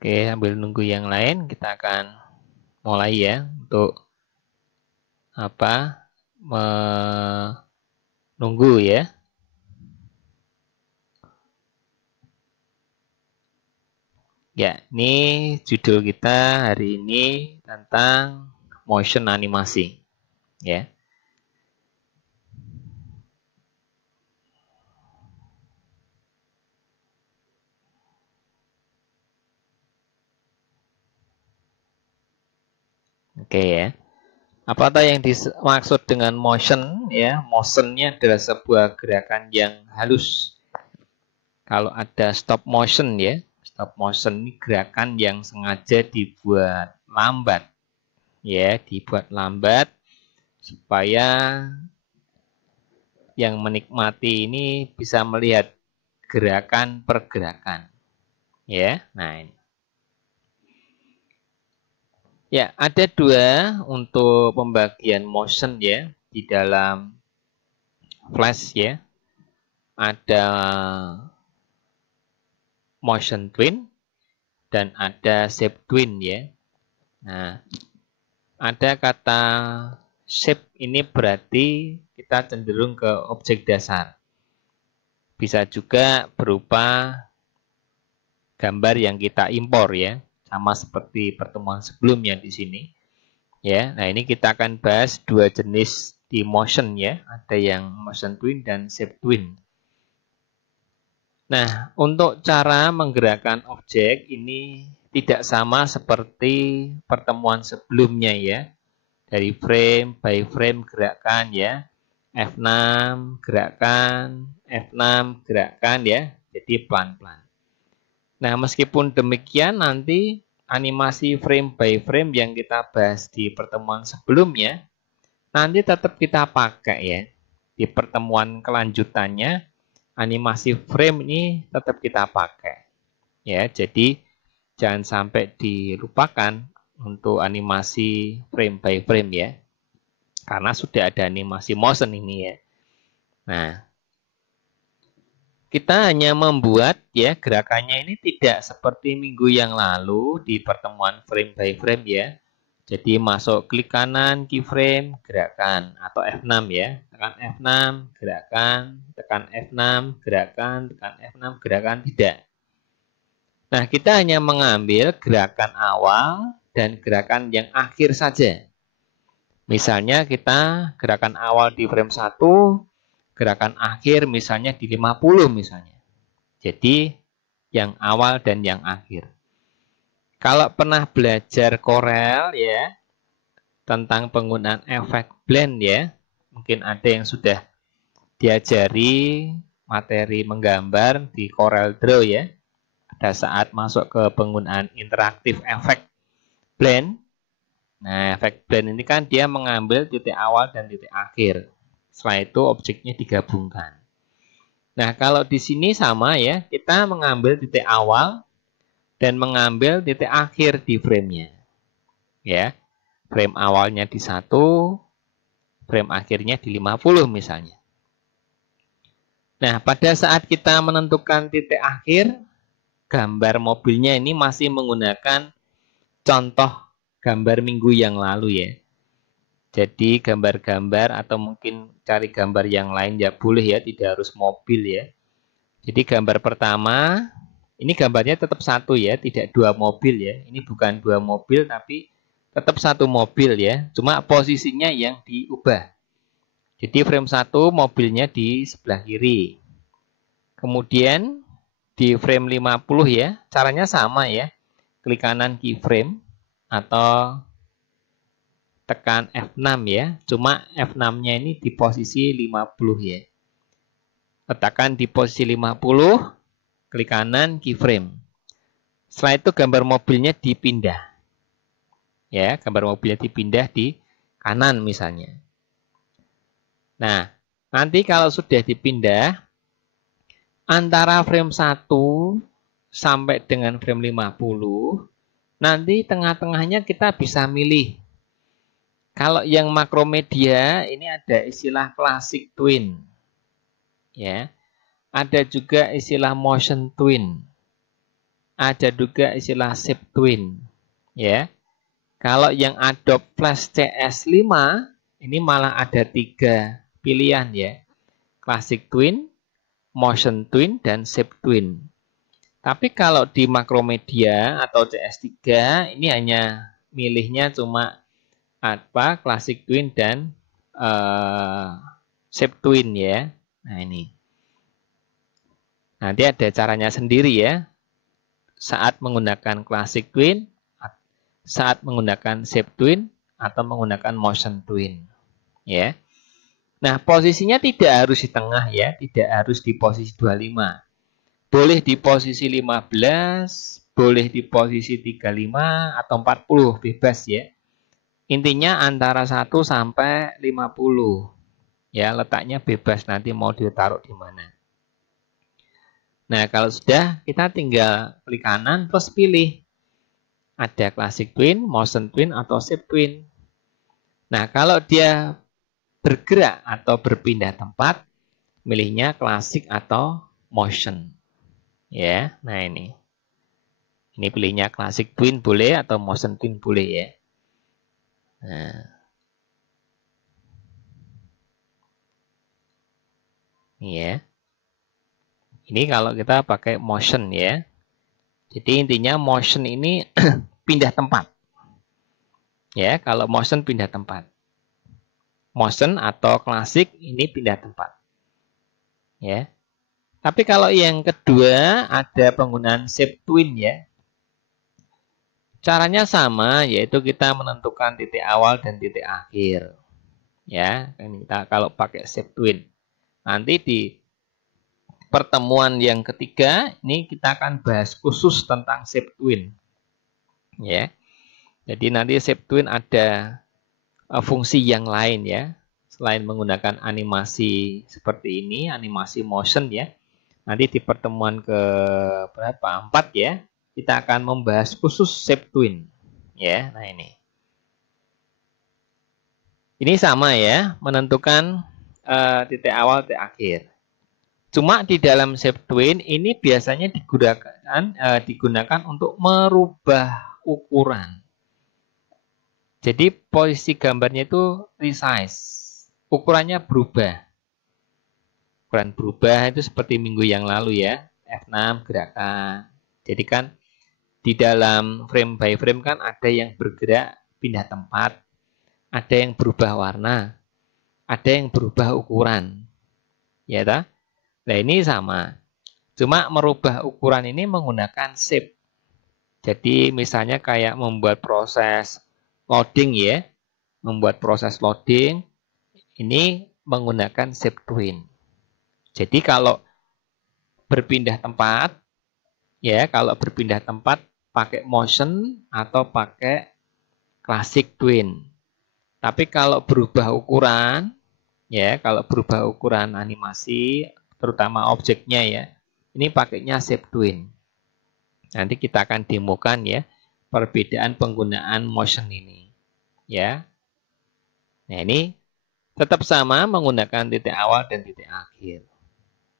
Oke, sambil nunggu yang lain, kita akan mulai ya untuk menunggu ya. Ya, ini judul kita hari ini tentang motion animasi ya. Oke ya. Apa yang dimaksud dengan motion ya? Motionnya adalah sebuah gerakan yang halus. Kalau ada stop motion ya, stop motion ini gerakan yang sengaja dibuat lambat ya, dibuat lambat supaya yang menikmati ini bisa melihat gerakan per gerakan ya. Nah ini. Ya, ada dua untuk pembagian motion ya di dalam Flash ya. Ada motion twin dan ada shape twin ya. Nah, ada kata shape ini berarti kita cenderung ke objek dasar. Bisa juga berupa gambar yang kita impor ya, sama seperti pertemuan sebelumnya di sini. Ya, nah ini kita akan bahas dua jenis di motion ya, ada yang motion twin dan shape twin. Nah, untuk cara menggerakkan objek ini tidak sama seperti pertemuan sebelumnya ya. Dari frame by frame gerakan ya. F6 gerakan, F6 gerakan ya. Jadi pelan-pelan. Nah, meskipun demikian nanti animasi frame by frame yang kita bahas di pertemuan sebelumnya nanti tetap kita pakai ya. Di pertemuan kelanjutannya animasi frame ini tetap kita pakai. Ya, jadi jangan sampai dilupakan untuk animasi frame by frame ya. Karena sudah ada animasi motion ini ya. Nah, kita hanya membuat ya gerakannya ini tidak seperti minggu yang lalu di pertemuan frame by frame ya. Jadi masuk klik kanan keyframe gerakan atau F6 ya. Tekan F6 gerakan, tekan F6 gerakan, tekan F6 gerakan tidak. Nah, kita hanya mengambil gerakan awal dan gerakan yang akhir saja. Misalnya kita gerakan awal di frame 1, gerakan akhir misalnya di 50 misalnya. Jadi yang awal dan yang akhir. Kalau pernah belajar Corel ya tentang penggunaan efek blend ya, mungkin ada yang sudah diajari materi menggambar di Corel Draw ya. Pada saat masuk ke penggunaan interaktif efek blend. Nah, efek blend ini kan dia mengambil titik awal dan titik akhir. Setelah itu objeknya digabungkan. Nah, kalau di sini sama ya, kita mengambil titik awal dan mengambil titik akhir di frame-nya. Ya. Frame awalnya di 1, frame akhirnya di 50 misalnya. Nah, pada saat kita menentukan titik akhir, gambar mobilnya ini masih menggunakan contoh gambar minggu yang lalu ya. Jadi gambar-gambar atau mungkin cari gambar yang lain ya boleh ya, tidak harus mobil ya. Jadi gambar pertama, ini gambarnya tetap satu ya, tidak dua mobil ya. Ini bukan dua mobil tapi tetap satu mobil ya, cuma posisinya yang diubah. Jadi frame 1 mobilnya di sebelah kiri. Kemudian di frame 50 ya, caranya sama ya. Klik kanan keyframe atau tekan F6 ya. Cuma F6-nya ini di posisi 50 ya. Letakkan di posisi 50, klik kanan keyframe. Setelah itu gambar mobilnya dipindah. Ya, gambar mobilnya dipindah di kanan misalnya. Nah, nanti kalau sudah dipindah antara frame 1 sampai dengan frame 50, nanti tengah-tengahnya kita bisa milih. Kalau yang makromedia ini ada istilah classic twin. Ya. Ada juga istilah motion twin. ada juga istilah shape twin, ya. Kalau yang adopt Flash CS5 ini malah ada 3 pilihan ya. Classic Twin, Motion Twin, dan Shape Twin. Tapi kalau di Macromedia atau CS3 ini hanya milihnya cuma Classic Twin dan Shape Twin ya. Nah ini. Nanti ada caranya sendiri ya. Saat menggunakan Classic Twin, saat menggunakan Shape Twin, atau menggunakan Motion Twin. Ya. Nah, posisinya tidak harus di tengah ya, tidak harus di posisi 25. Boleh di posisi 15, boleh di posisi 35 atau 40, bebas ya. Intinya antara 1 sampai 50. Ya, letaknya bebas, nanti mau ditaruh di mana. Nah, kalau sudah, kita tinggal klik kanan terus pilih. Ada Classic Twin, Motion Twin, atau Shape Twin. Nah, kalau dia bergerak atau berpindah tempat, milihnya Classic atau Motion. Ya, nah ini. Ini pilihnya Classic Twin boleh atau Motion Twin boleh ya. Nah. Ini ya. Ini kalau kita pakai motion ya. Jadi intinya motion ini pindah tempat. Ya, kalau motion pindah tempat. Motion atau klasik ini pindah tempat. Ya. Tapi kalau yang kedua ada penggunaan shape twin ya. Caranya sama, yaitu kita menentukan titik awal dan titik akhir. Ya, kita kalau pakai shape twin. Nanti di pertemuan yang ketiga ini kita akan bahas khusus tentang shape twin. Ya. Jadi nanti shape twin ada fungsi yang lain ya. Selain menggunakan animasi seperti ini, animasi motion ya. Nanti di pertemuan ke berapa? 4 ya. Kita akan membahas khusus shape twin. Ya, nah ini. Ini sama ya, menentukan titik awal, titik akhir. Cuma di dalam shape twin ini biasanya digunakan untuk merubah ukuran. Jadi posisi gambarnya itu resize. Ukurannya berubah. Ukuran berubah itu seperti minggu yang lalu ya. F6 gerakan. Jadi kan di dalam frame by frame kan ada yang bergerak pindah tempat. Ada yang berubah warna. Ada yang berubah ukuran. Ya tak? Nah ini sama. Cuma merubah ukuran ini menggunakan shape. Jadi misalnya kayak membuat proses loading ya. Membuat proses loading. Ini menggunakan shape twin. Jadi kalau berpindah tempat, ya kalau berpindah tempat pakai motion atau pakai classic twin. Tapi kalau berubah ukuran, ya kalau berubah ukuran animasi, terutama objeknya ya, ini pakainya shape twin. Nanti kita akan demokan ya perbedaan penggunaan motion ini, ya. Nah ini tetap sama menggunakan titik awal dan titik akhir,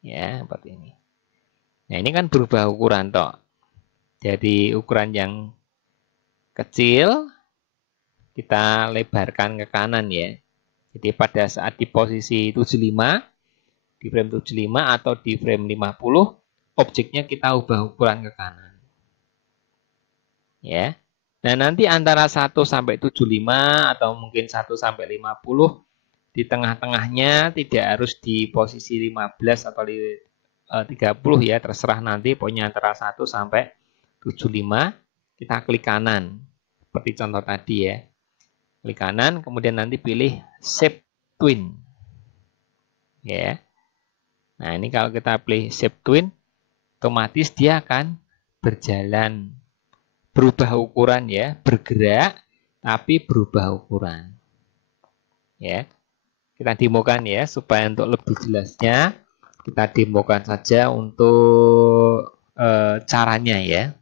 ya seperti ini. Nah ini kan berubah ukuran toh. Jadi ukuran yang kecil kita lebarkan ke kanan ya. Jadi pada saat di posisi 75, di frame 75 atau di frame 50, objeknya kita ubah ukuran ke kanan. Ya. Nah, nanti antara 1 sampai 75 atau mungkin 1 sampai 50 di tengah-tengahnya tidak harus di posisi 15 atau 30 ya, terserah nanti pokoknya antara 1 sampai 75 kita klik kanan. Seperti contoh tadi ya. Klik kanan, kemudian nanti pilih shape twin. Ya. Nah, ini kalau kita pilih shape twin, otomatis dia akan berjalan, berubah ukuran ya, bergerak tapi berubah ukuran. Ya. Kita demokan ya supaya untuk lebih jelasnya kita demokan saja untuk caranya ya.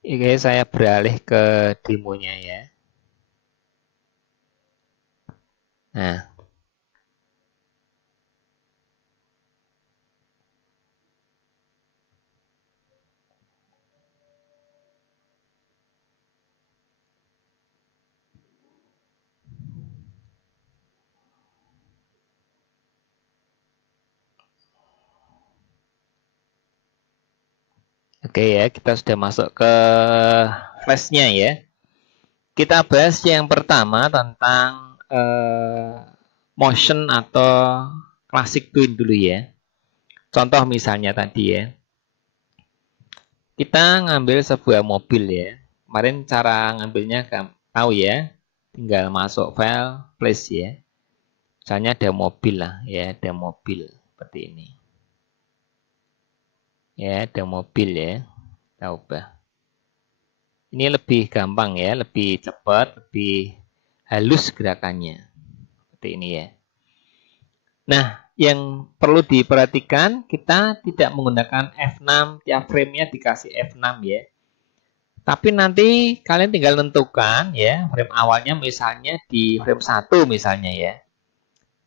Oke, saya beralih ke demonya ya. Nah, Oke ya, kita sudah masuk ke flashnya ya. Kita bahas yang pertama tentang motion atau classic twin dulu ya. Contoh misalnya tadi ya. Kita ngambil sebuah mobil ya. Kemarin cara ngambilnya tahu ya. Tinggal masuk file, place ya. Misalnya ada mobil lah ya, ada mobil seperti ini. Ya, ada mobil ya. Kita ubah. Ini lebih gampang ya, lebih cepat, lebih halus gerakannya. Seperti ini ya. Nah, yang perlu diperhatikan, kita tidak menggunakan F6, tiap frame-nya dikasih F6 ya. Tapi nanti kalian tinggal tentukan ya, frame awalnya misalnya di frame 1 misalnya ya.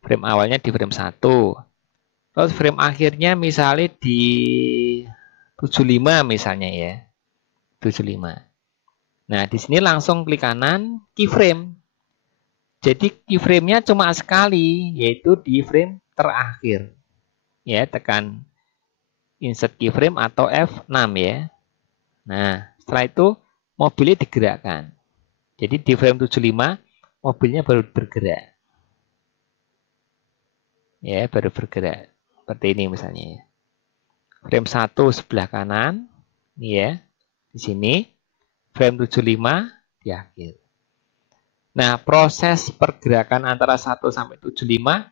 Frame awalnya di frame 1. Terus frame akhirnya misalnya di 75 misalnya ya. 75. Nah, di sini langsung klik kanan, keyframe. Jadi keyframe-nya cuma sekali, yaitu di frame terakhir. Ya, tekan insert keyframe atau F6 ya. Nah, setelah itu mobilnya digerakkan. Jadi di frame 75 mobilnya baru bergerak. Ya, baru bergerak. Seperti ini misalnya ya. Frame 1 sebelah kanan, ini ya. Di sini frame 75 di akhir. Nah, proses pergerakan antara 1 sampai 75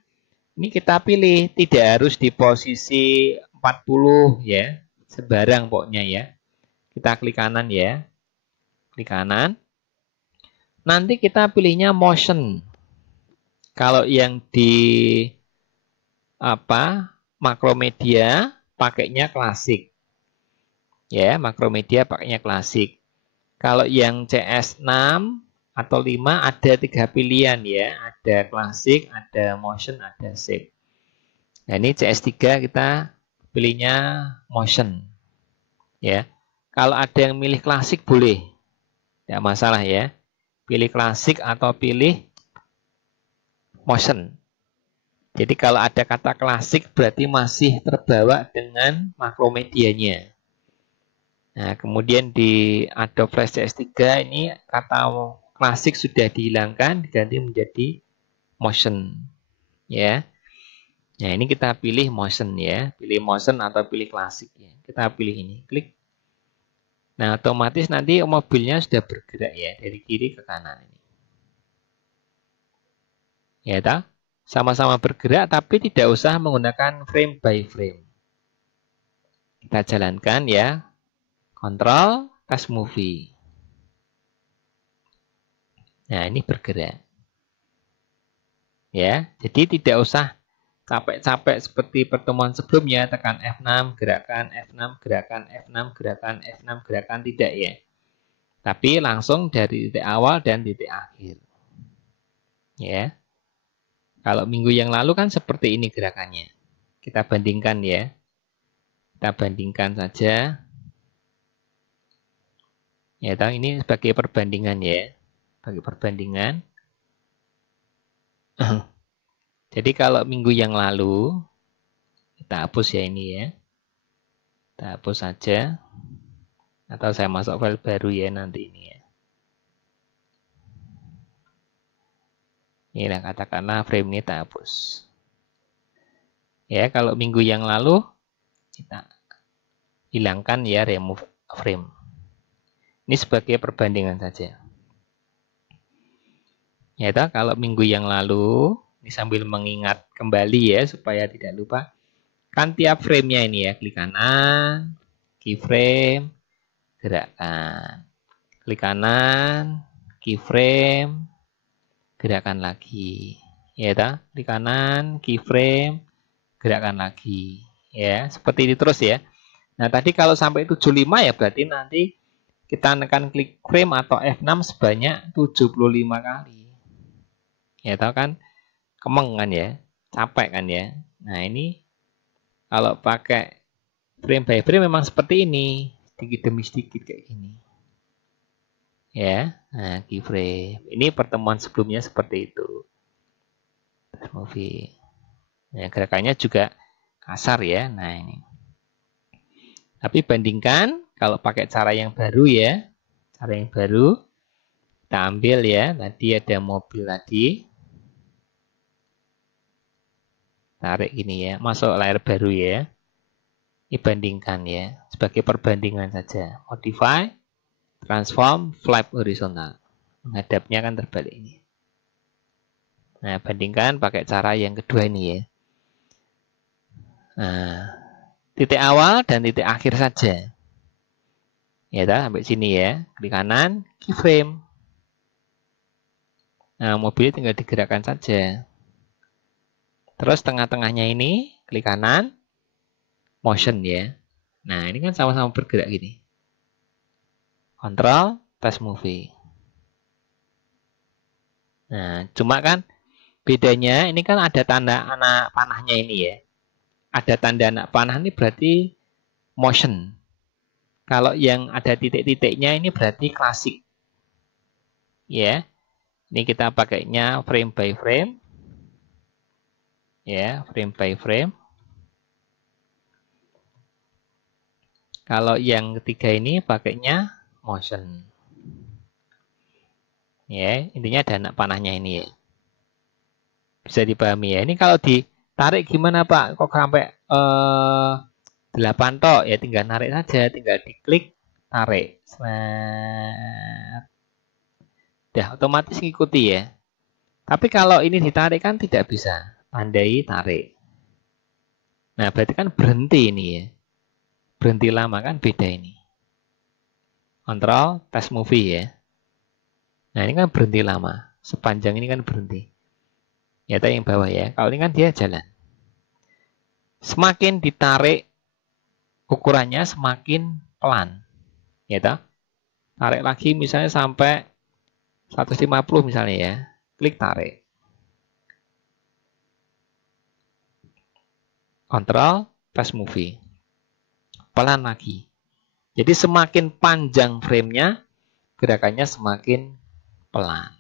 ini kita pilih, tidak harus di posisi 40 ya. Sebarang pokoknya ya. Kita klik kanan ya. Klik kanan. Nanti kita pilihnya motion. Kalau yang di Makromedia pakainya klasik. Ya, Makromedia pakainya klasik. Kalau yang CS6 atau 5 ada 3 pilihan ya. Ada klasik, ada motion, ada shape. Nah, ini CS3 kita pilihnya motion. Ya. Kalau ada yang milih klasik boleh. Tidak masalah ya. Pilih klasik atau pilih motion. Jadi kalau ada kata klasik berarti masih terbawa dengan makromedianya. Nah, kemudian di Adobe Flash CS3 ini kata klasik sudah dihilangkan, diganti menjadi motion. Ya. Nah, ini kita pilih motion ya. Pilih motion atau pilih klasik ya. Kita pilih ini, klik. Nah, otomatis nanti mobilnya sudah bergerak ya dari kiri ke kanan ini. Ya, toh? Sama-sama bergerak tapi tidak usah menggunakan frame by frame. Kita jalankan ya. Kontrol, Fast Movie. Nah, ini bergerak. Ya, jadi tidak usah capek-capek seperti pertemuan sebelumnya, tekan F6, gerakan, F6, gerakan, F6, gerakan, F6, gerakan, tidak ya. Tapi langsung dari titik awal dan titik akhir. Ya. Kalau minggu yang lalu kan seperti ini gerakannya. Kita bandingkan ya. Kita bandingkan saja. Ya, ini sebagai perbandingan ya. Sebagai perbandingan. Jadi kalau minggu yang lalu, kita hapus ya ini ya. Kita hapus saja. Atau saya masuk file baru ya nanti ini ya. Inilah katakanlah frame ini kita hapus. Ya, kalau minggu yang lalu, kita hilangkan ya remove frame. Ini sebagai perbandingan saja. Ya, kalau minggu yang lalu, ini sambil mengingat kembali ya, supaya tidak lupa. Kan tiap frame-nya ini ya, klik kanan, keyframe, gerakan. Klik kanan, keyframe, gerakan lagi. Ya, klik kanan, keyframe, gerakan lagi. Ya, seperti ini terus ya. Nah, tadi kalau sampai 75 ya, berarti nanti kita tekan klik frame atau F6 sebanyak 75 kali. Ya, tahu kan? Kemeng kan ya? Capek kan ya? Nah, ini kalau pakai frame by frame memang seperti ini. Sedikit demi sedikit kayak gini. Ya, nah keyframe. Ini pertemuan sebelumnya seperti itu. Movie. Nah, gerakannya juga kasar ya. Nah, ini. Tapi bandingkan kalau pakai cara yang baru ya. Cara yang baru. Kita ambil ya. Tadi ada mobil tadi. Tarik gini ya. Masuk layar baru ya. Dibandingkan ya. Sebagai perbandingan saja. Modify. Transform. Flip horizontal. Menghadapnya kan terbalik ini. Nah, bandingkan pakai cara yang kedua ini ya. Nah, titik awal dan titik akhir saja. Ya, sampai sini ya. Klik kanan, keyframe. Nah, mobil tinggal digerakkan saja. Terus tengah-tengahnya ini, klik kanan, motion ya. Nah, ini kan sama-sama bergerak gini. Control, test movie. Nah, cuma kan bedanya ini kan ada tanda anak panahnya ini ya. Ada tanda anak panah ini berarti motion. Kalau yang ada titik-titiknya ini berarti klasik. Ya. Ini kita pakainya frame by frame. Ya, frame by frame. Kalau yang ketiga ini pakainya motion. Ya, intinya ada anak panahnya ini ya. Bisa dipahami ya. Ini kalau ditarik gimana Pak? Kok sampai 8 tok? Ya tinggal narik saja, tinggal diklik, tarik. Udah otomatis ngikuti ya. Tapi kalau ini ditarik kan tidak bisa. Tandai tarik. Nah, berarti kan berhenti ini ya. Berhenti lama kan beda ini. Control, test movie ya. Nah, ini kan berhenti lama. Sepanjang ini kan berhenti. Ya, tadi yang bawah ya. Kalau ini kan dia jalan. Semakin ditarik ukurannya semakin pelan. Ya, toh? Tarik lagi misalnya sampai 150 misalnya ya. Klik tarik. Control, test movie. Pelan lagi. Jadi semakin panjang framenya, gerakannya semakin pelan.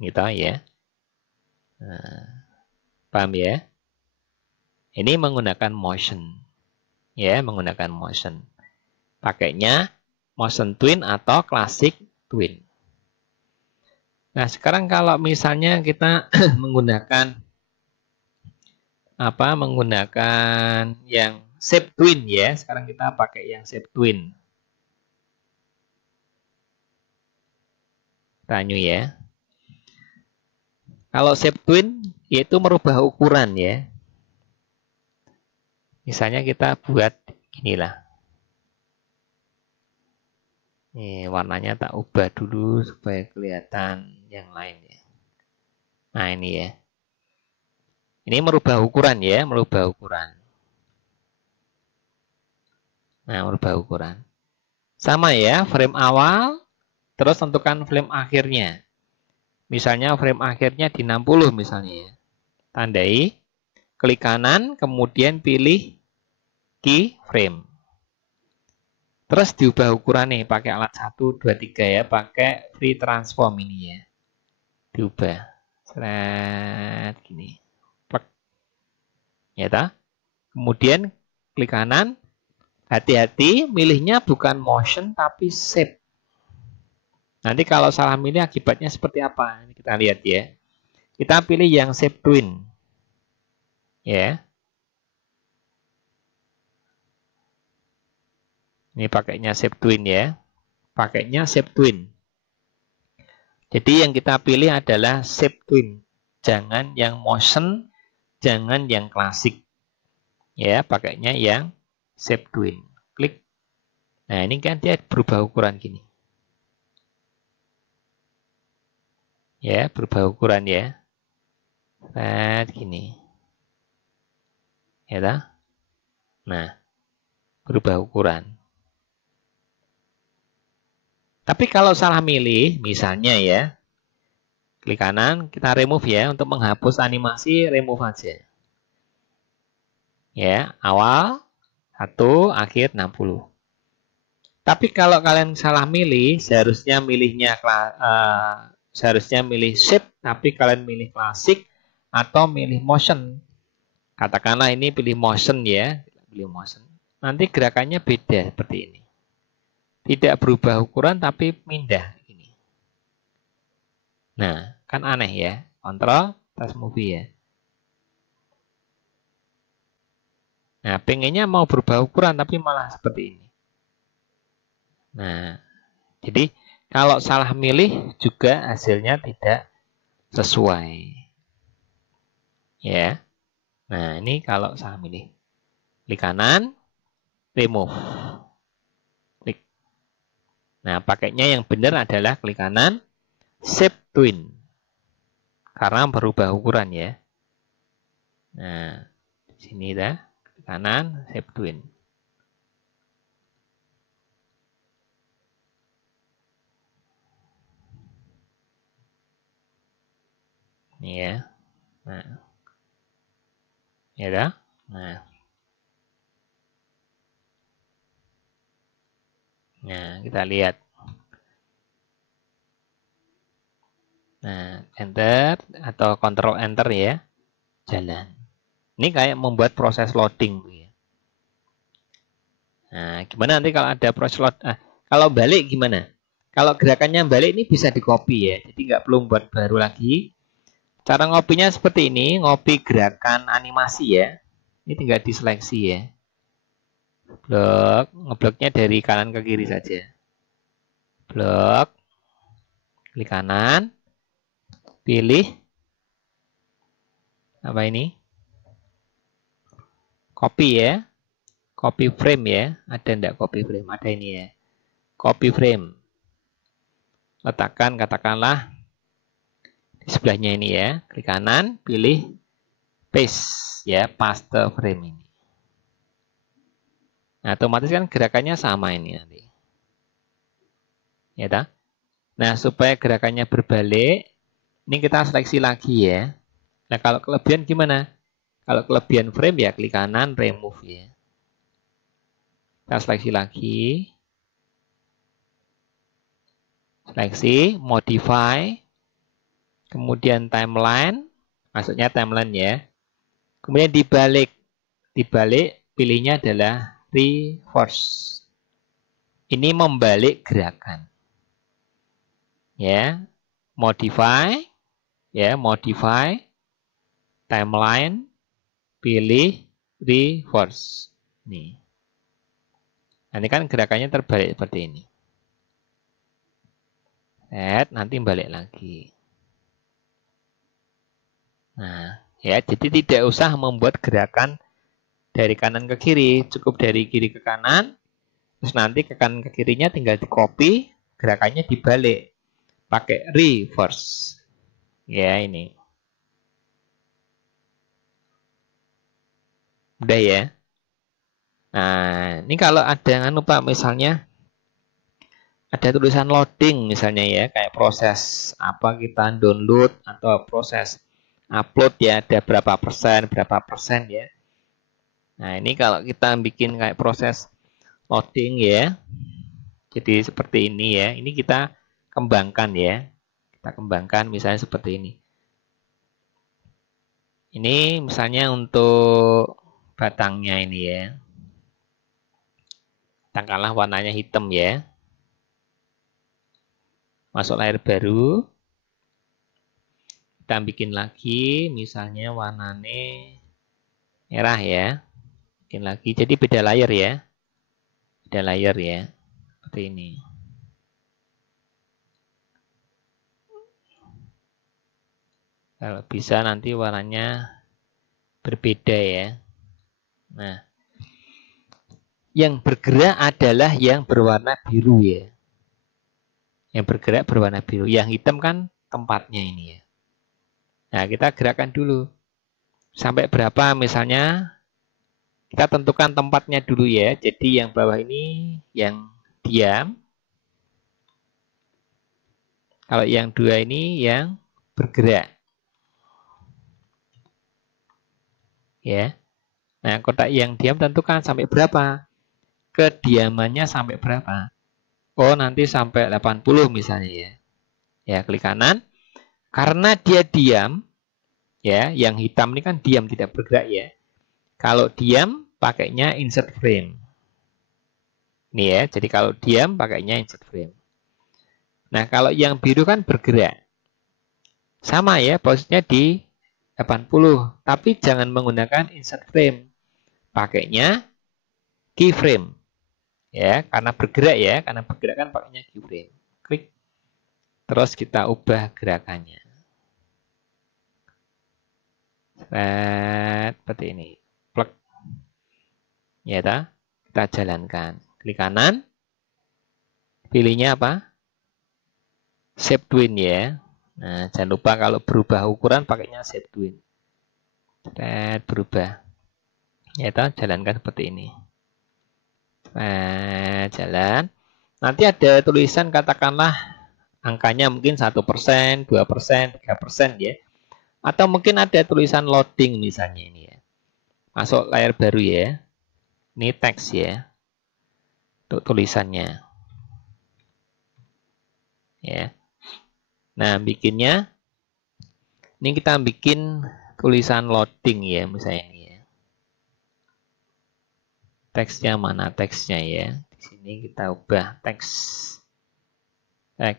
Gitu ya. Nah, paham ya? Ini menggunakan motion. Ya, menggunakan motion. Pakainya motion twin atau classic twin. Nah, sekarang kalau misalnya kita menggunakan menggunakan yang shape twin ya. Sekarang kita pakai yang shape twin. Tanyu ya. Kalau shape twin yaitu merubah ukuran ya. Misalnya kita buat inilah. Ini warnanya tak ubah dulu supaya kelihatan yang lain ya. Nah, ini ya. Ini merubah ukuran ya, merubah ukuran. Nah, merubah ukuran. Sama ya, frame awal, terus tentukan frame akhirnya. Misalnya frame akhirnya di 60 misalnya ya. Tandai, klik kanan, kemudian pilih keyframe. Terus diubah ukuran nih, pakai alat 1, 2, 3 ya, pakai free transform ini ya. Diubah. Seret gini. Plek. Ya toh? Kemudian klik kanan, hati-hati milihnya bukan motion tapi shape. Nanti kalau salah milih akibatnya seperti apa? Ini kita lihat ya. Kita pilih yang shape twin. Ya. Ini pakainya shape twin ya. Pakainya shape twin. Jadi yang kita pilih adalah shape twin. Jangan yang motion, jangan yang klasik. Ya, pakainya yang shape twin. Klik. Nah, ini kan dia berubah ukuran gini. Ya, berubah ukuran ya. Nah, gini. Ya, nah, berubah ukuran. Tapi kalau salah milih, misalnya ya, klik kanan, kita remove ya. Untuk menghapus animasi, remove aja. Ya, awal 1, akhir 60. Tapi kalau kalian salah milih, seharusnya milih shape, tapi kalian milih klasik atau milih motion. Katakanlah ini pilih motion ya, pilih motion. Nanti gerakannya beda seperti ini. Tidak berubah ukuran tapi pindah. Ini. Nah, kan aneh ya. Kontrol, task movie ya. Nah, pengennya mau berubah ukuran tapi malah seperti ini. Nah, jadi kalau salah milih juga hasilnya tidak sesuai. Ya. Nah, ini kalau salah milih. Klik kanan, remove. Klik. Nah, pakainya yang benar adalah klik kanan, shape twin. Karena berubah ukuran ya. Nah, di sini dah. Klik kanan, shape twin. Ini ya. Nah. Ya dah. Nah. Nah, kita lihat. Nah, enter atau control enter ya. Jalan. Ini kayak membuat proses loading. Nah, gimana nanti kalau ada proses load? Kalau balik gimana? Kalau gerakannya balik ini bisa di copy ya. Jadi nggak perlu buat baru lagi. Cara ngopinya seperti ini. Ngopi gerakan animasi ya. Ini tinggal diseleksi ya. Blok. Ngebloknya dari kanan ke kiri saja. Blok. Klik kanan. Pilih. Apa ini? Copy ya. Copy frame ya. Ada enggak copy frame? Ada ini ya. Copy frame. Letakkan katakanlah di sebelahnya ini ya. Klik kanan, pilih paste ya, paste frame ini. Nah, otomatis kan gerakannya sama ini nanti. Ya tak? Nah, supaya gerakannya berbalik, ini kita seleksi lagi ya. Nah, kalau kelebihan gimana? Kalau kelebihan frame ya klik kanan, remove ya. Kita seleksi lagi. Seleksi, modify, kemudian timeline, maksudnya timeline ya. Kemudian dibalik, pilihnya adalah reverse. Ini membalik gerakan. Ya, modify, ya modify, timeline, pilih reverse. Nih. Nah, ini kan gerakannya terbalik seperti ini. Nanti balik lagi. Nah, ya, jadi tidak usah membuat gerakan dari kanan ke kiri, cukup dari kiri ke kanan, terus nanti ke kanan ke kirinya tinggal di copy, gerakannya dibalik, pakai reverse. Ya, ini. Udah ya. Nah, ini kalau ada yang lupa misalnya ada tulisan loading misalnya ya, kayak proses apa kita download atau proses upload ya, ada berapa persen ya. Nah, ini kalau kita bikin kayak proses loading ya. Jadi seperti ini ya. Ini kita kembangkan ya. Kita kembangkan misalnya seperti ini. Ini misalnya untuk batangnya ini ya. Katakanlah warnanya hitam ya. Masuk layar baru. Kita bikin lagi misalnya warnanya merah ya. Bikin lagi. Jadi beda layar ya. Beda layar ya. Seperti ini. Kalau bisa nanti warnanya berbeda ya. Nah, yang bergerak adalah yang berwarna biru ya. Yang bergerak berwarna biru. Yang hitam kan tempatnya ini ya. Nah, kita gerakkan dulu. Sampai berapa misalnya kita tentukan tempatnya dulu ya. Jadi yang bawah ini yang diam. Kalau yang dua ini yang bergerak. Ya. Nah, kotak yang diam tentukan sampai berapa. Kediamannya sampai berapa. Oh, nanti sampai 80 misalnya ya. Ya, klik kanan. Karena dia diam, ya, yang hitam ini kan diam tidak bergerak ya. Kalau diam, pakainya insert frame. Nih ya, jadi kalau diam pakainya insert frame. Nah, kalau yang biru kan bergerak. Sama ya, posisinya di 80. Tapi jangan menggunakan insert frame. Pakainya keyframe. Ya, karena bergerak ya, karena bergerak kan pakainya keyframe. Klik. Terus kita ubah gerakannya. Seperti ini. Plek. Ya, kita jalankan. Klik kanan. Pilihnya apa? Shape twin ya. Nah, jangan lupa kalau berubah ukuran pakainya shape twin. Berubah. Ya, jalankan seperti ini. Jalan. Nanti ada tulisan katakanlah angkanya mungkin 1%, 2%, 3% ya. Atau mungkin ada tulisan loading misalnya ini ya. Masuk layar baru ya. Ini teks ya. Untuk tulisannya. Ya. Nah, bikinnya ini kita bikin tulisan loading ya misalnya ini ya. Teksnya mana teksnya ya? Di sini kita ubah teks. Tek.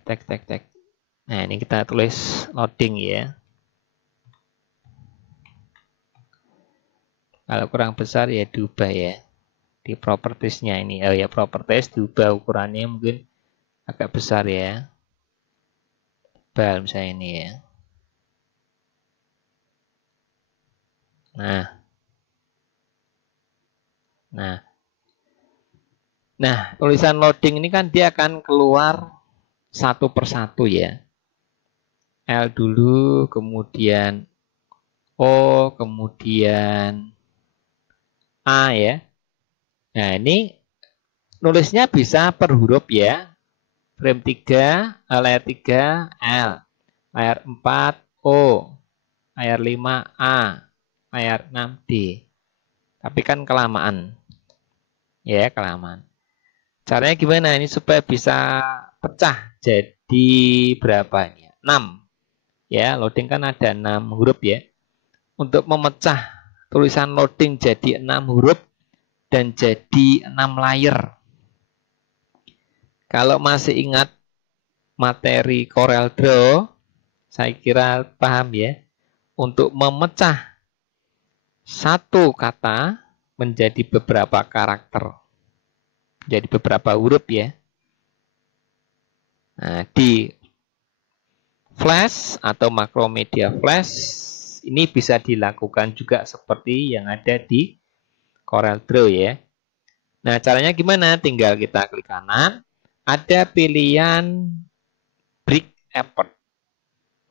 Nah, ini kita tulis loading ya. Kalau kurang besar ya diubah ya. Di propertiesnya ini. Oh ya, properties diubah ukurannya mungkin agak besar ya. Tebal misalnya ini ya. Nah, tulisan loading ini kan dia akan keluar satu persatu ya. L dulu, kemudian O, kemudian A ya. Nah, ini nulisnya bisa per huruf ya. Frame 3, layar 3, L. Layar 4, O. Layar 5, A. Layar 6, D. Tapi kan kelamaan. Ya, kelamaan. Caranya gimana ini supaya bisa pecah jadi berapa ini? 6. Ya, loading kan ada 6 huruf ya. Untuk memecah tulisan loading jadi 6 huruf dan jadi 6 layer. Kalau masih ingat materi Corel Draw, saya kira paham ya. Untuk memecah satu kata menjadi beberapa karakter. Jadi beberapa huruf ya. Nah, di Flash atau Macromedia Flash ini bisa dilakukan juga seperti yang ada di Corel Draw ya. Nah, caranya gimana? Tinggal kita klik kanan, ada pilihan Brick Effort.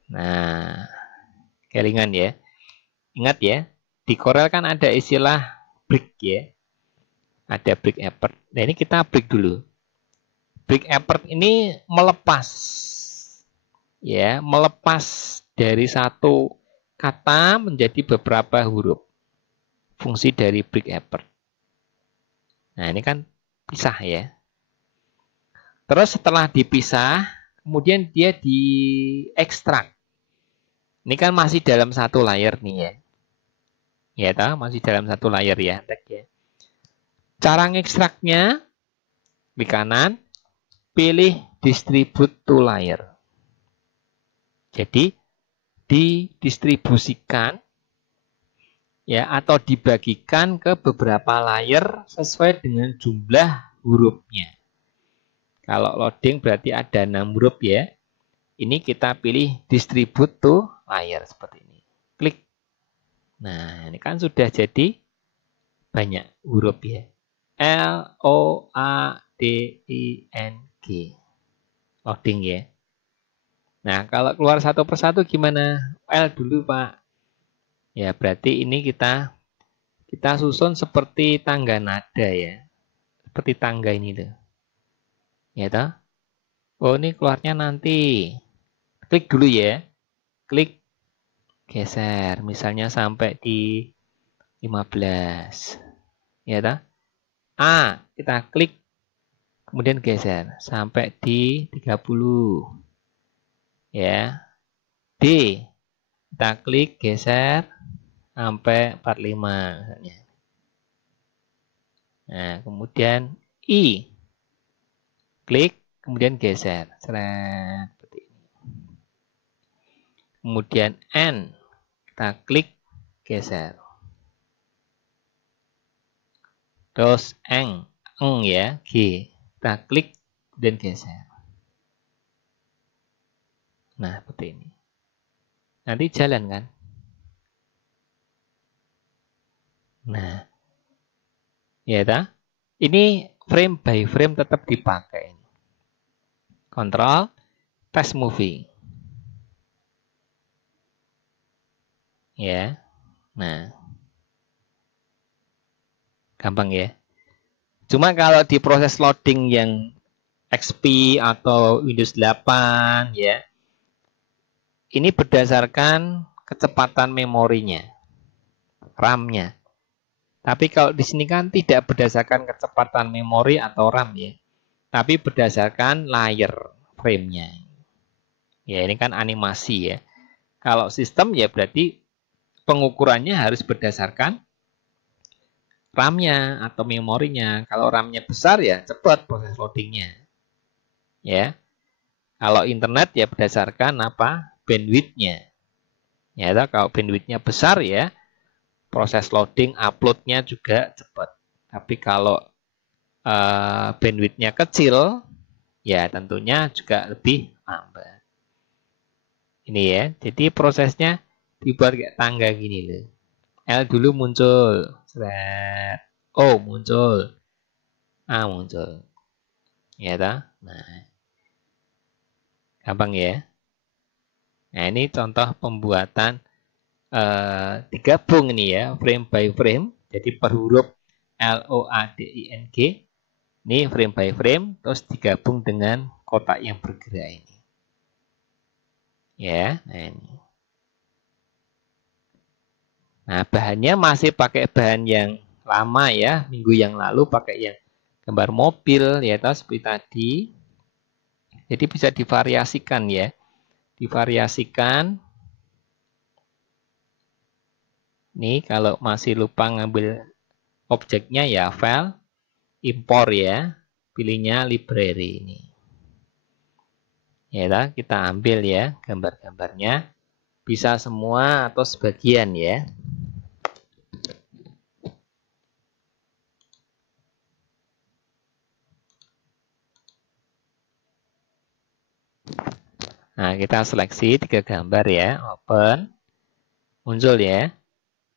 Nah, kelingan ya. Ingat ya, di Corel kan ada istilah brick ya. Ada Brick Effort. Nah, ini kita break dulu. Brick Effort ini melepas ya, melepas dari satu kata menjadi beberapa huruf. Fungsi dari Brick Effort. Nah, ini kan pisah ya. Terus setelah dipisah, kemudian dia diekstrak. Ini kan masih dalam satu layer nih ya. Ya, masih dalam satu layer ya, tag ya. Cara ngekstraknya, klik kanan, pilih distribute to layer. Jadi didistribusikan ya atau dibagikan ke beberapa layer sesuai dengan jumlah hurufnya. Kalau loading berarti ada 6 huruf ya. Ini kita pilih distribute to layer seperti ini. Klik. Nah, ini kan sudah jadi banyak huruf ya. L, O, A, D, I, N, G. Loading ya. Nah, kalau keluar satu persatu gimana? L dulu, Pak. Ya, berarti ini kita susun seperti tangga nada ya. Seperti tangga ini tuh. Ya toh? Oh, ini keluarnya nanti. Klik dulu ya. Klik geser. Misalnya sampai di 15. Ya toh? A, kita klik. Kemudian geser. Sampai di 30. Ya. D, kita klik, geser. Sampai 45 misalnya. Nah, kemudian I. Klik, kemudian geser. Seret, seperti ini. Kemudian N, kita klik, geser. Terus eng ya, G. Kita klik dan geser. Nah, seperti ini. Nanti jalan kan? Nah, ya ta? Ini frame by frame tetap dipakai. Kontrol, test movie. Ya. Nah. Gampang ya. Cuma kalau di proses loading yang XP atau Windows 8 ya, ini berdasarkan kecepatan memorinya, RAM-nya. Tapi kalau di sini kan tidak berdasarkan kecepatan memori atau RAM ya, tapi berdasarkan layer frame-nya. Ya, ini kan animasi ya. Kalau sistem ya berarti pengukurannya harus berdasarkan RAM-nya atau memorinya. Kalau RAM-nya besar ya cepat proses loadingnya. Ya. Kalau internet ya berdasarkan apa? Bandwidth-nya. Ya, kalau bandwidth-nya besar ya proses loading upload-nya juga cepat. Tapi kalau bandwidth-nya kecil ya tentunya juga lebih lambat. Ini ya. Jadi prosesnya dibuat kayak tangga gini loh. L dulu muncul. Seret. O muncul. A muncul. Ya ta? Nah. Gampang ya. Nah, ini contoh pembuatan digabung ini ya, frame by frame. Jadi per huruf LOADING. Ini frame by frame terus digabung dengan kotak yang bergerak ini. Ya, nah ini. Nah, bahannya masih pakai bahan yang lama ya, minggu yang lalu pakai yang gambar mobil ya, seperti tadi. Jadi bisa divariasikan ya. Divariasikan. Nih, kalau masih lupa ngambil objeknya ya file, impor ya. Pilihnya library ini. Ya, kita ambil ya gambar-gambarnya. Bisa semua atau sebagian ya. Nah, kita seleksi 3 gambar ya, open, muncul ya.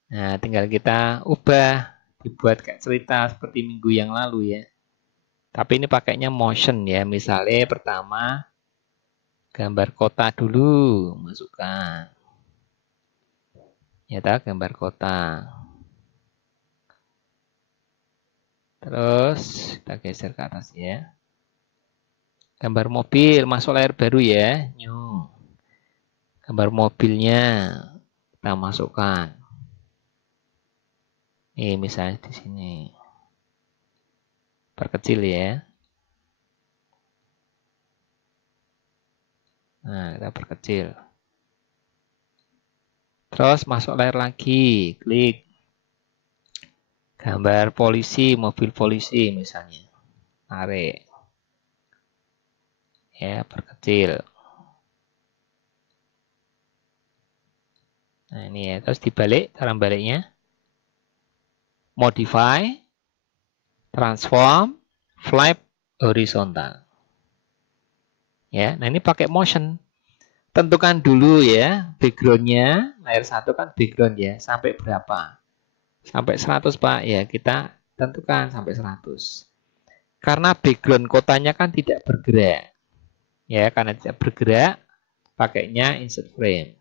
Nah, tinggal kita ubah, dibuat kayak cerita seperti minggu yang lalu ya. Tapi ini pakainya motion ya, misalnya pertama gambar kota dulu, masukkan. Ya, gambar kota. Terus kita geser ke atas ya. Gambar mobil, masuk layar baru ya. New. Gambar mobilnya kita masukkan. Ini misalnya di sini. Perkecil ya. Nah, kita perkecil. Terus masuk layar lagi, klik. Gambar polisi, mobil polisi misalnya. Tarik. Ya, perkecil. Nah, ini ya. Terus dibalik, cara baliknya. Modify, transform, flip, horizontal. Ya, nah ini pakai motion. Tentukan dulu ya, backgroundnya, layar 1 kan background ya, sampai berapa? Sampai 100 Pak, ya kita tentukan sampai 100. Karena background kotanya kan tidak bergerak. Ya, karena tidak bergerak, pakainya insert frame.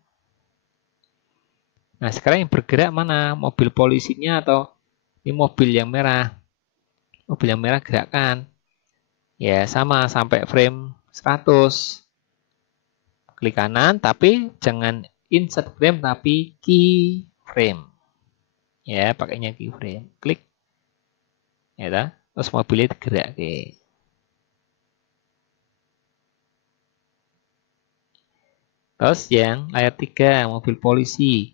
Nah, sekarang yang bergerak mana? Mobil polisinya atau ini mobil yang merah? Mobil yang merah gerakkan. Ya, sama sampai frame 100. Klik kanan, tapi jangan insert frame, tapi key frame. Ya, pakainya key frame. Klik. Ya, terus mobilnya gerak. Oke. Terus yang layar 3, mobil polisi.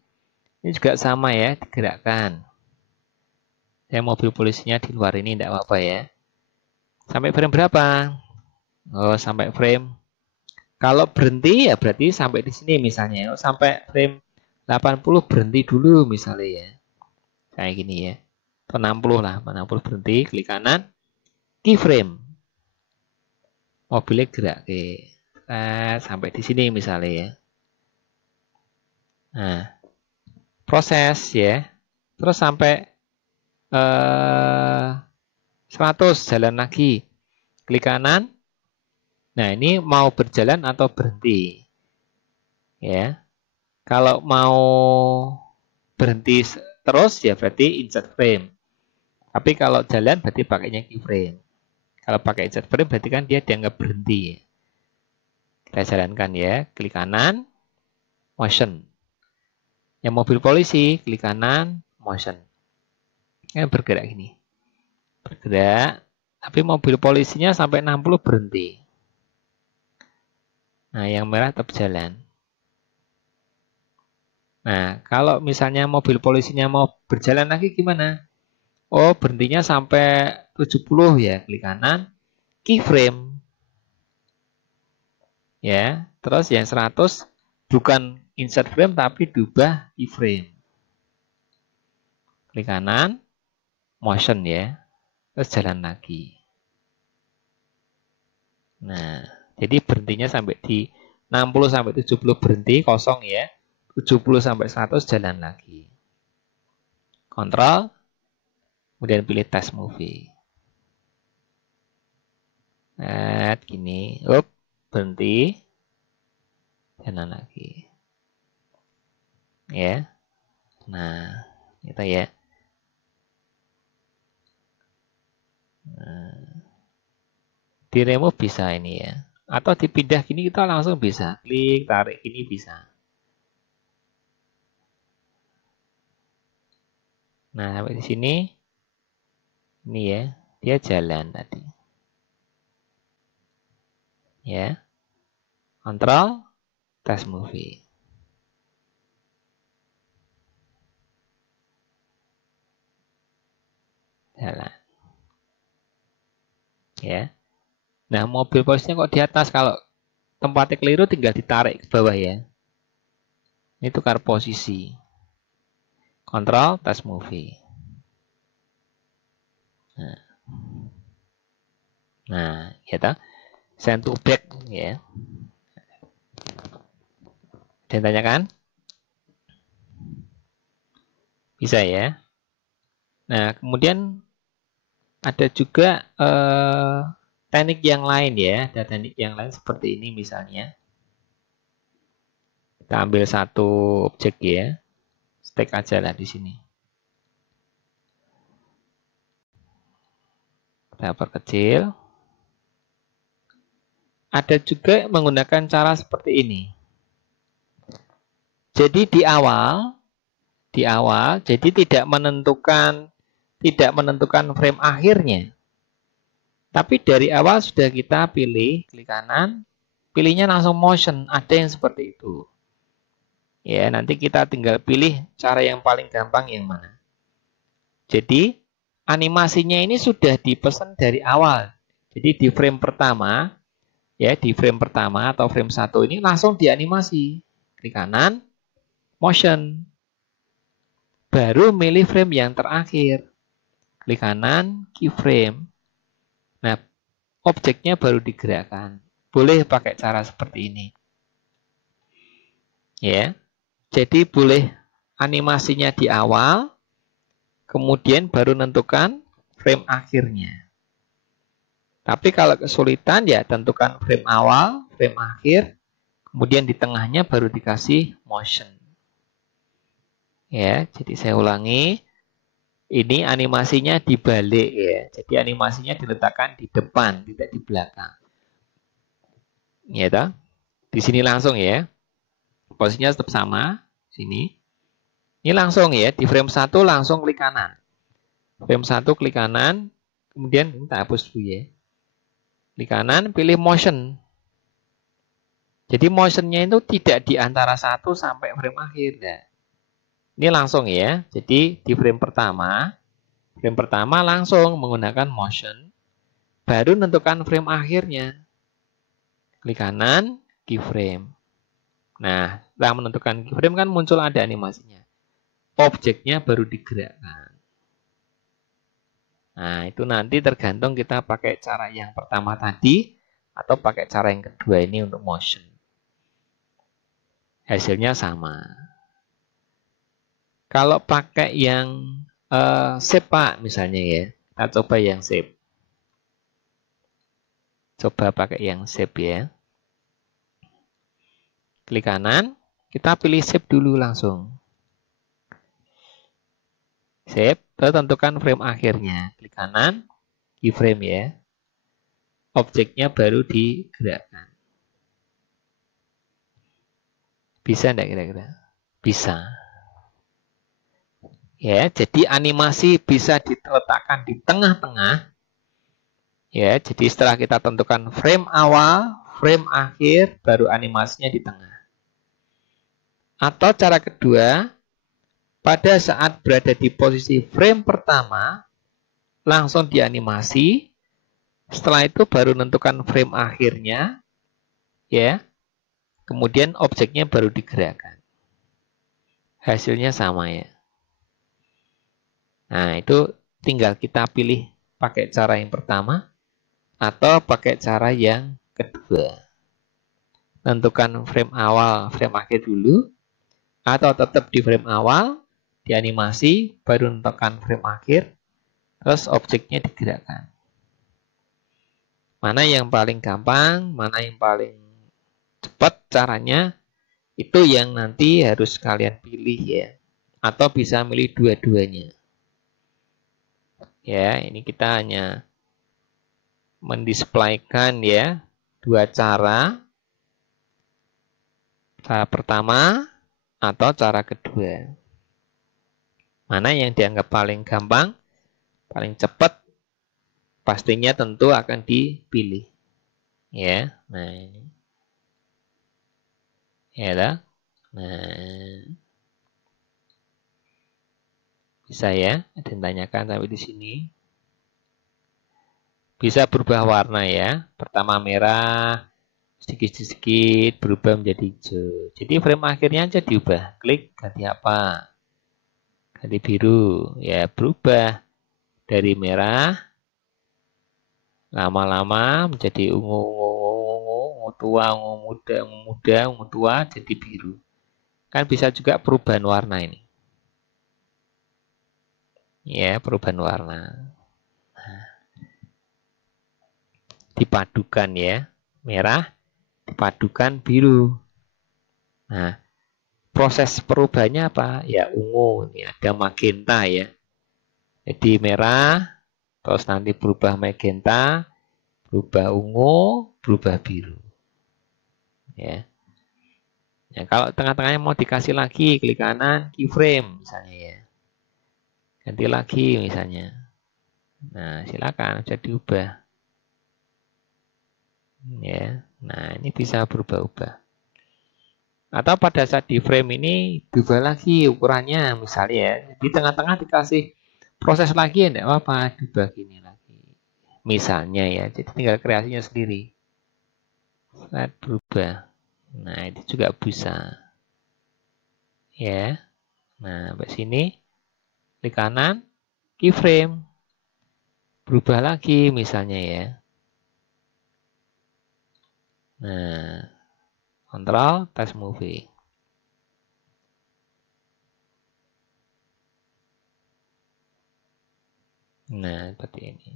Ini juga sama ya, digerakkan. Ya, mobil polisinya di luar ini tidak apa-apa ya. Sampai frame berapa? Oh, sampai frame. Kalau berhenti ya berarti sampai di sini misalnya. Sampai frame 80 berhenti dulu misalnya ya. Kayak gini ya. Atau 60 lah, 60 berhenti, klik kanan, keyframe. Mobilnya gerak ke sampai di sini misalnya ya. Nah, proses ya. Terus sampai 100 jalan lagi. Klik kanan. Nah, ini mau berjalan atau berhenti. Ya. Kalau mau berhenti terus ya berarti insert frame. Tapi kalau jalan berarti pakainya keyframe. Kalau pakai insert frame berarti kan dia dianggap berhenti. Kita jalankan ya. Klik kanan, motion. Yang mobil polisi, klik kanan, motion. Ini bergerak gini. Bergerak, tapi mobil polisinya sampai 60 berhenti. Nah, yang merah tetap jalan. Nah, kalau misalnya mobil polisinya mau berjalan lagi gimana? Oh, berhentinya sampai 70 ya, klik kanan, keyframe. Ya, terus yang 100 bukan insert frame tapi diubah keyframe. Klik kanan, motion ya. Terus jalan lagi. Nah, jadi berhentinya sampai di 60 sampai 70 berhenti kosong ya. 70 sampai 100 jalan lagi. Kontrol, kemudian pilih test movie. Nah, gini, berhenti, jalan lagi. Ya, nah, kita ya. Nah, di remove bisa ini ya. Atau dipindah gini kita langsung bisa. Klik, tarik ini bisa. Nah, sampai di sini. Ini ya, dia jalan tadi. Ya. Kontrol, test movie. Jalan. Ya. Nah, mobil posisinya kok di atas, kalau tempatnya keliru tinggal ditarik ke bawah ya. Ini tukar posisi. Kontrol, test movie. Nah, ya toh. Send to back ya. Dan tanyakan? Bisa ya. Nah, kemudian ada juga teknik yang lain ya. Ada teknik yang lain seperti ini misalnya. Kita ambil satu objek ya. Stack aja lah di sini. Kita perkecil. Ada juga menggunakan cara seperti ini. Jadi di awal, jadi tidak menentukan frame akhirnya. Tapi dari awal sudah kita pilih, klik kanan, pilihnya langsung motion, ada yang seperti itu. Ya, nanti kita tinggal pilih cara yang paling gampang yang mana. Jadi, animasinya ini sudah dipesan dari awal. Jadi di frame pertama, ya di frame pertama atau frame 1 ini langsung dianimasi. Klik kanan, motion. Baru milih frame yang terakhir. Klik kanan, keyframe. Nah, objeknya baru digerakkan. Boleh pakai cara seperti ini. Ya. Jadi boleh animasinya di awal, kemudian baru menentukan frame akhirnya. Tapi kalau kesulitan ya tentukan frame awal, frame akhir, kemudian di tengahnya baru dikasih motion. Ya, jadi saya ulangi. Ini animasinya dibalik ya. Jadi animasinya diletakkan di depan, tidak di belakang. Ya toh? Di sini langsung ya. Posisinya tetap sama, sini. Ini langsung ya, di frame 1 langsung klik kanan. Frame 1 klik kanan, kemudian kita hapus dulu ya. Klik kanan, pilih motion. Jadi motionnya itu tidak di antara 1 sampai frame akhir. Nah, ini langsung ya. Jadi di frame pertama langsung menggunakan motion. Baru menentukan frame akhirnya. Klik kanan, keyframe. Nah, setelah menentukan keyframe kan muncul ada animasinya. Objeknya baru digerakkan. Nah, itu nanti tergantung kita pakai cara yang pertama tadi atau pakai cara yang kedua ini untuk motion. Hasilnya sama. Kalau pakai yang shape Pak misalnya ya, kita coba yang shape. Coba pakai yang shape ya. Klik kanan, kita pilih shape dulu langsung. Shape, terus tentukan frame akhirnya. Klik kanan, keyframe ya. Objeknya baru digerakkan. Bisa enggak kira-kira? Bisa. Ya, jadi animasi bisa diletakkan di tengah-tengah. Ya, jadi setelah kita tentukan frame awal, frame akhir, baru animasinya di tengah. Atau cara kedua, pada saat berada di posisi frame pertama, langsung dianimasi. Setelah itu baru menentukan frame akhirnya, ya. Kemudian objeknya baru digerakkan. Hasilnya sama ya. Nah, itu tinggal kita pilih pakai cara yang pertama atau pakai cara yang kedua. Tentukan frame awal, frame akhir dulu, atau tetap di frame awal, dianimasi, baru tentukan frame akhir, terus objeknya digerakkan. Mana yang paling gampang, mana yang paling cepat caranya, itu yang nanti harus kalian pilih ya. Atau bisa milih dua-duanya. Ya, ini kita hanya mendisplaykan ya dua cara. Cara pertama atau cara kedua. Mana yang dianggap paling gampang, paling cepat, pastinya tentu akan dipilih. Ya, nah ini. Ya lah. Nah. Bisa ya, ada yang tanyakan sampai di sini. Bisa berubah warna ya. Pertama merah, sedikit-sedikit berubah menjadi hijau. Jadi frame akhirnya aja diubah. Klik ganti apa? Ganti biru. Ya, berubah dari merah lama-lama menjadi ungu tua, ungu muda, ungu tua jadi biru. Kan bisa juga perubahan warna ini. Ya, perubahan warna. Nah, dipadukan ya. Merah dipadukan biru. Nah, proses perubahannya apa? Ya ungu, ini ada magenta ya. Jadi merah, terus nanti berubah magenta, berubah ungu, berubah biru. Ya. Nah, kalau tengah-tengahnya mau dikasih lagi, klik kanan, keyframe misalnya ya. Ganti lagi misalnya. Nah, silakan bisa diubah. Ya. Nah, ini bisa berubah-ubah. Atau pada saat di frame ini diubah lagi ukurannya misalnya ya. Di tengah-tengah dikasih proses lagi ya enggak apa-apa, diubah gini lagi. Misalnya ya, jadi tinggal kreasinya sendiri. Slide berubah. Nah, itu juga bisa. Ya. Nah, sampai sini klik kanan, keyframe. Berubah lagi misalnya ya. Nah, kontrol test movie. Nah, seperti ini.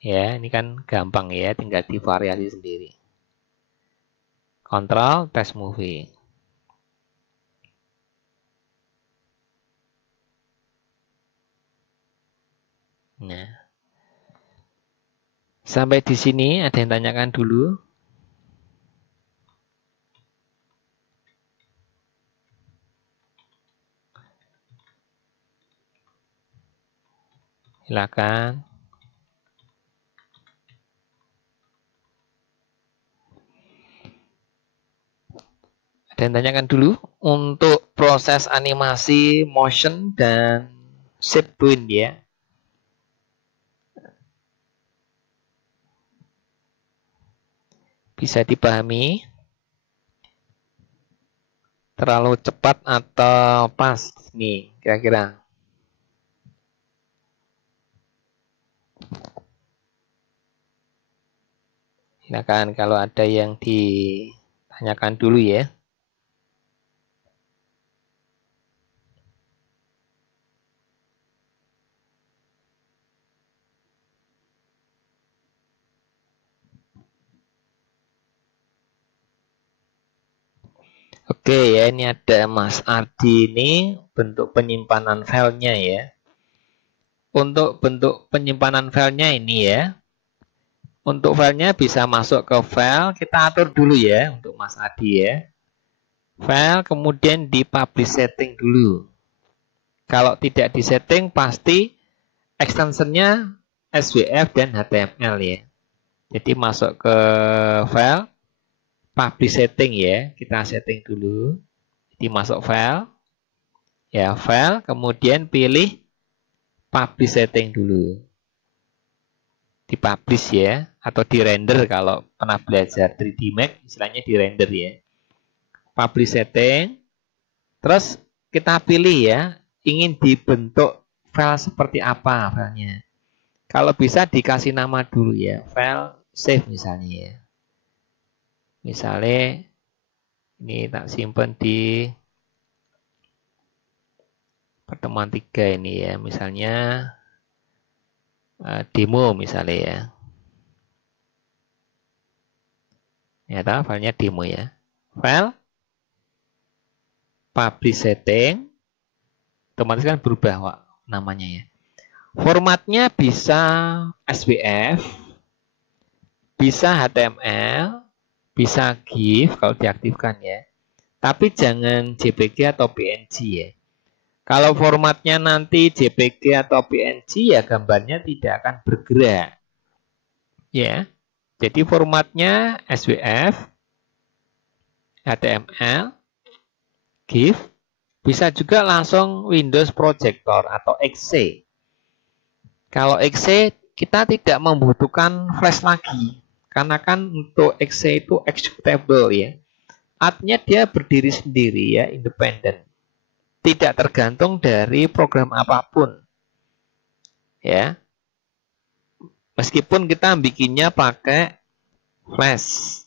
Ya, ini kan gampang ya, tinggal divariasi sendiri. Kontrol test movie. Nah, sampai di sini ada yang tanyakan dulu? Silakan. Ada yang tanyakan dulu untuk proses animasi, motion, dan shape twin ya. Bisa dipahami? Terlalu cepat atau pas nih kira-kira? Silakan kalau ada yang ditanyakan dulu ya. Oke ya, ini ada Mas Ardi ini bentuk penyimpanan filenya ya. Untuk bentuk penyimpanan filenya ini ya. Untuk filenya bisa masuk ke file, kita atur dulu ya untuk Mas Ardi ya. File kemudian di publish setting dulu. Kalau tidak di setting pasti extensionnya SWF dan HTML ya. Jadi masuk ke file, publish setting ya, kita setting dulu. Jadi masuk file, ya file, kemudian pilih publish setting dulu. Di publish ya, atau di render kalau pernah belajar 3D Max, istilahnya di render ya. Publish setting, terus kita pilih ya, ingin dibentuk file seperti apa filenya. Kalau bisa dikasih nama dulu ya, file save misalnya ya. Misalnya ini tak simpan di pertemuan 3 ini ya, misalnya demo misalnya ya. Ya tahu filenya demo ya. File publish setting, otomatis kan berubah namanya ya. Formatnya bisa SWF, bisa HTML, bisa GIF kalau diaktifkan ya. Tapi jangan JPG atau PNG ya. Kalau formatnya nanti JPG atau PNG ya gambarnya tidak akan bergerak. Ya. Jadi formatnya SWF, HTML, GIF, bisa juga langsung Windows Projector atau XC. Kalau XC kita tidak membutuhkan flash lagi. Karena kan untuk XC itu executable ya. Artinya dia berdiri sendiri ya, independen. Tidak tergantung dari program apapun. Ya. Meskipun kita bikinnya pakai flash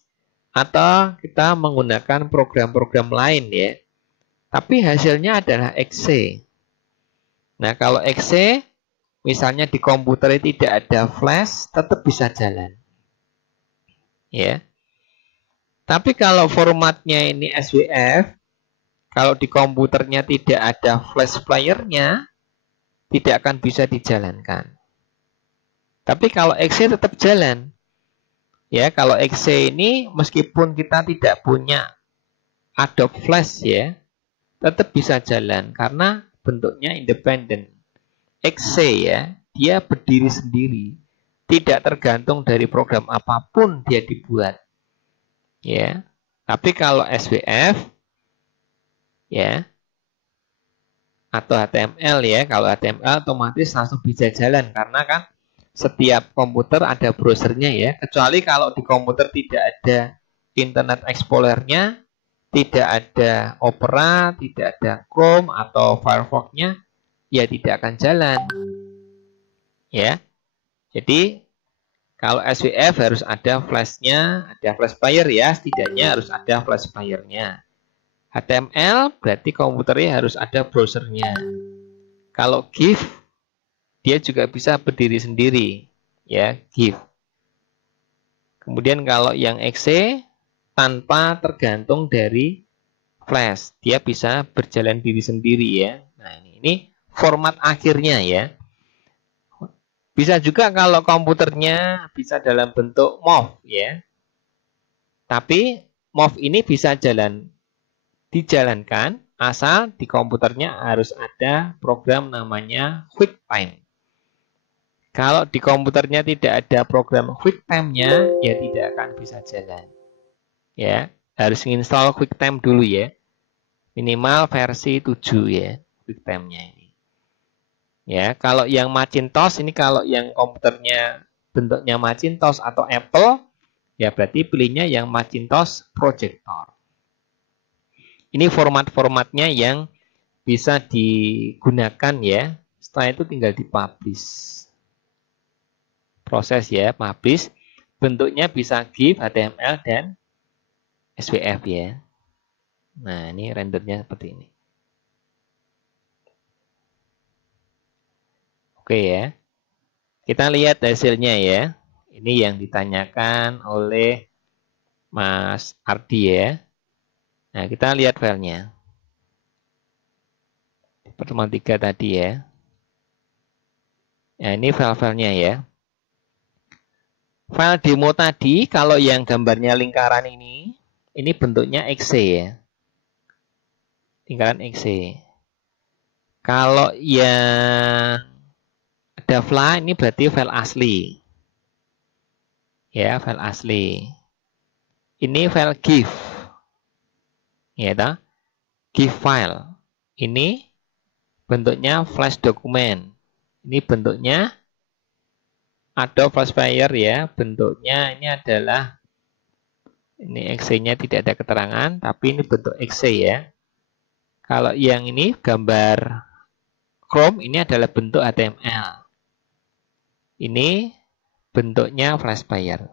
atau kita menggunakan program-program lain ya. Tapi hasilnya adalah XC. Nah, kalau XC misalnya di komputer tidak ada flash, tetap bisa jalan. Ya. Tapi kalau formatnya ini SWF, kalau di komputernya tidak ada flash player-nya, tidak akan bisa dijalankan. Tapi kalau XC tetap jalan. Ya, kalau XC ini meskipun kita tidak punya Adobe Flash ya, tetap bisa jalan karena bentuknya independen. XC ya, dia berdiri sendiri, tidak tergantung dari program apapun dia dibuat. Ya. Tapi kalau SWF ya atau HTML ya, kalau HTML otomatis langsung bisa jalan karena kan setiap komputer ada browsernya ya, kecuali kalau di komputer tidak ada Internet Explorer-nya, tidak ada Opera, tidak ada Chrome atau Firefox-nya, ya tidak akan jalan. Ya. Jadi kalau SWF harus ada flash-nya, ada flash player ya, setidaknya harus ada flash player-nya. HTML berarti komputernya harus ada browsernya. Kalau GIF dia juga bisa berdiri sendiri, ya GIF. Kemudian kalau yang XC tanpa tergantung dari flash, dia bisa berjalan diri sendiri ya. Nah ini format akhirnya ya. Bisa juga kalau komputernya bisa dalam bentuk MOV ya. Tapi MOV ini bisa dijalankan asal di komputernya harus ada program namanya QuickTime. Kalau di komputernya tidak ada program QuickTime-nya, ya tidak akan bisa jalan. Ya, harus install QuickTime dulu ya. Minimal versi 7 ya, QuickTime-nya ini. Ya, kalau yang Macintosh ini kalau yang komputernya bentuknya Macintosh atau Apple, Ya, berarti pilihnya yang Macintosh Projector. Ini format-formatnya yang bisa digunakan ya. Setelah itu tinggal dipublish. Proses ya, publish. Bentuknya bisa GIF, HTML, dan SVF ya. Nah, ini rendernya seperti ini. Oke ya. Kita lihat hasilnya ya. Ini yang ditanyakan oleh Mas Ardi ya. Nah, kita lihat filenya. Pertemuan 3 tadi ya. Nah, ini file-filenya ya. File demo tadi, kalau yang gambarnya lingkaran ini bentuknya exe ya. Lingkaran exe. Kalau yang ada file, ini berarti file asli. Ya, file asli. Ini file GIF. Ya, toh? GIF file. Ini bentuknya flash dokumen. Ini bentuknya Adobe Flash Player ya. Bentuknya ini adalah, ini exe-nya tidak ada keterangan, tapi ini bentuk exe ya. Kalau yang ini gambar Chrome, ini adalah bentuk HTML. Ini bentuknya Flash Player.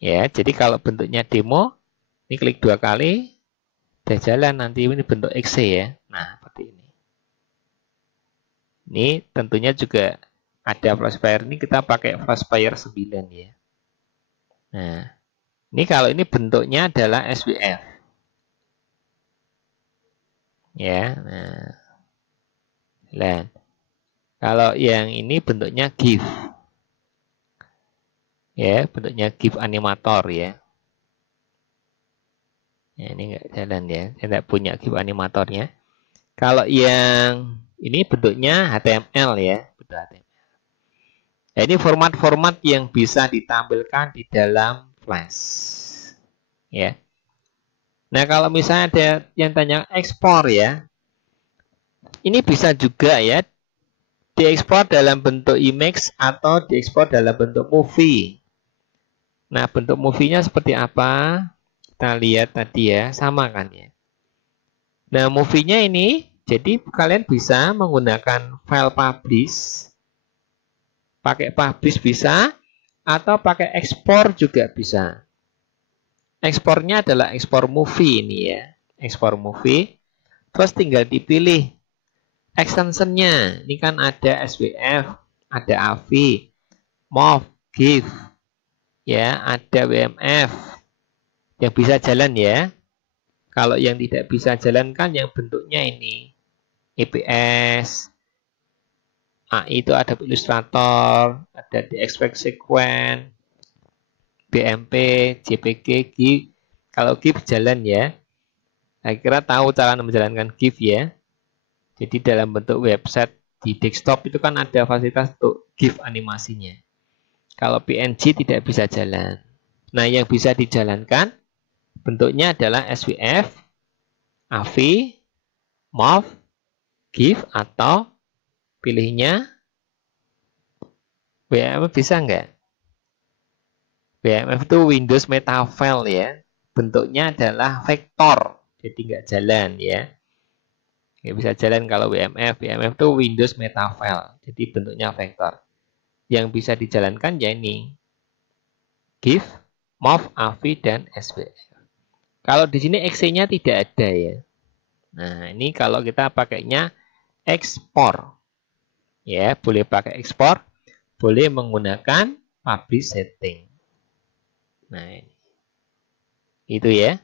Ya, jadi kalau bentuknya demo, ini klik 2 kali, udah jalan, nanti ini bentuk exe ya. Nah, seperti ini. Ini tentunya juga ada Flash Player, ini kita pakai Flash Player 9 ya. Nah, ini kalau ini bentuknya adalah SVF. Ya, nah. Dan kalau yang ini bentuknya GIF. Ya, bentuknya GIF animator ya. Ya, ini enggak jalan ya. Saya tidak punya GIF animatornya. Kalau yang ini bentuknya HTML ya. Bentuk HTML. Nah, ini format-format yang bisa ditampilkan di dalam Flash. Ya. Nah, kalau misalnya ada yang tanya ekspor ya. Ini bisa juga ya diekspor dalam bentuk image atau diekspor dalam bentuk movie. Nah, bentuk movie-nya seperti apa? Kita lihat tadi ya, sama kan ya. Nah, movie-nya ini, jadi kalian bisa menggunakan file publish, pakai publish bisa, atau pakai ekspor juga bisa. Ekspornya adalah ekspor movie ini ya, ekspor movie. Terus tinggal dipilih extensionnya. Ini kan ada SVF, ada AVI, MOV, GIF, ya, ada WMF yang bisa jalan ya. Kalau yang tidak bisa jalan kan yang bentuknya ini EPS, AI itu ada Illustrator, ada di Expect Sequence, BMP, JPG, GIF. Kalau GIF jalan ya. Saya kira tahu cara menjalankan GIF ya. Jadi dalam bentuk website di desktop itu kan ada fasilitas untuk GIF animasinya. Kalau PNG tidak bisa jalan. Nah, yang bisa dijalankan bentuknya adalah SVF, AVI, MOV, GIF, atau pilihnya WMF bisa nggak? WMF itu Windows Metafile ya. Bentuknya adalah vektor, jadi nggak jalan ya. Nggak bisa jalan kalau WMF. WMF itu Windows Metafile, jadi bentuknya vektor. Yang bisa dijalankan ya ini GIF, MOV, AVI, dan SVF. Kalau di sini exe-nya tidak ada ya. Nah, ini kalau kita pakainya ekspor. Ya, boleh pakai ekspor, boleh menggunakan publish setting. Nah, ini. Itu ya.